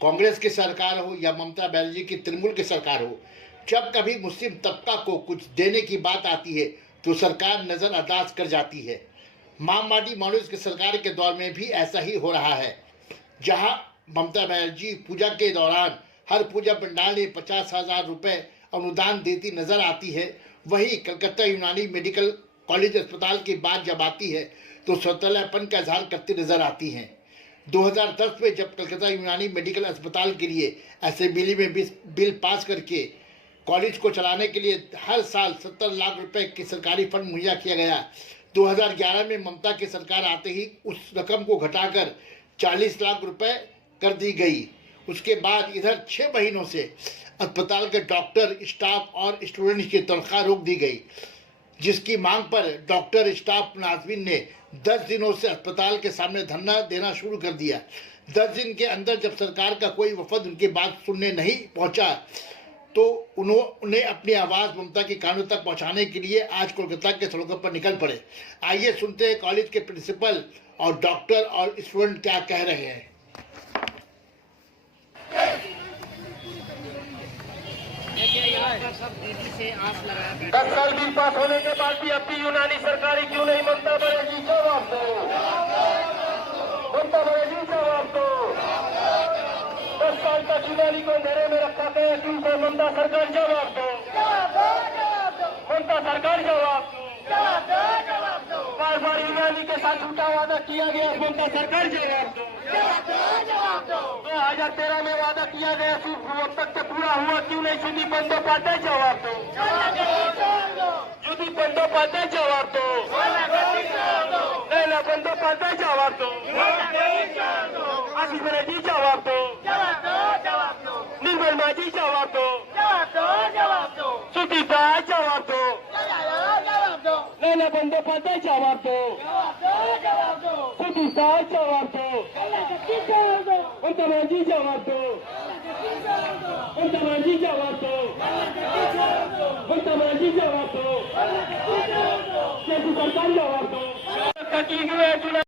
कांग्रेस की सरकार हो या ममता बनर्जी की तृणमूल की सरकार हो, जब कभी मुस्लिम तबका को कुछ देने की बात आती है तो सरकार नज़रअंदाज कर जाती है। माओवादी मायूस की सरकार के दौर में भी ऐसा ही हो रहा है। जहां ममता बनर्जी पूजा के दौरान हर पूजा पंडाल में 50,000 रुपए अनुदान देती नजर आती है, वहीं कलकत्ता यूनानी मेडिकल कॉलेज अस्पताल की बात जब आती है तो सौतेलापन का इजहार करती नजर आती हैं। 2010 में जब कलकत्ता यूनानी मेडिकल अस्पताल के लिए असेंबली में बिल पास करके कॉलेज को चलाने के लिए हर साल 70 लाख रुपए की सरकारी फंड मुहैया किया गया, 2011 में ममता की सरकार आते ही उस रकम को घटाकर 40 लाख रुपए कर दी गई। उसके बाद इधर 6 महीनों से अस्पताल के डॉक्टर, स्टाफ और स्टूडेंट्स की तनख्वाह रोक दी गई, जिसकी मांग पर डॉक्टर, स्टाफ मुलाजमीन ने 10 दिनों से अस्पताल के सामने धरना देना शुरू कर दिया। 10 दिन के अंदर जब सरकार का कोई वफद उनकी बात सुनने नहीं पहुंचा तो उन्होंने अपनी आवाज़ ममता के कानों तक पहुंचाने के लिए आज कोलकाता के सड़कों पर निकल पड़े। आइए सुनते हैं कॉलेज के प्रिंसिपल और डॉक्टर और स्टूडेंट क्या कह रहे हैं। दस साल बिल पास होने के बाद भी अपनी यूनानी सरकारी क्यों नहीं? ममता बनर्जी जवाब दो, ममता बनर्जी जवाब दो। 10 साल तक यूनानी को अंधेरे में रखा गया क्यों? ममता सरकार जवाब दो, ममता सरकार जवाब दो। बार बार यूनानी के साथ झूठा वादा किया गया, ममता सरकार जवाब दो। 2013 में वादा किया गया, अब तक तो पूरा हुआ क्यों नहीं? सुदीप बंदोपाध्याय जवाब दो, सुदीप बंदोपाध्याय जवाब दो, लैला बंदोपाध्याय जवाब दो, आसिफ बनर्जी जवाब दो, निर्मल माझी जवाब दो, सुदीप राय जवाब दो, लैला बंदोपाध्याय जवाब दो, सुदीप राय जवाब दो, ममता बनर्जी जवाब दो, ममता बनर्जी जवाब दो, ममता बनर्जी जवाब दो, केंद्र सरकार जवाब दो।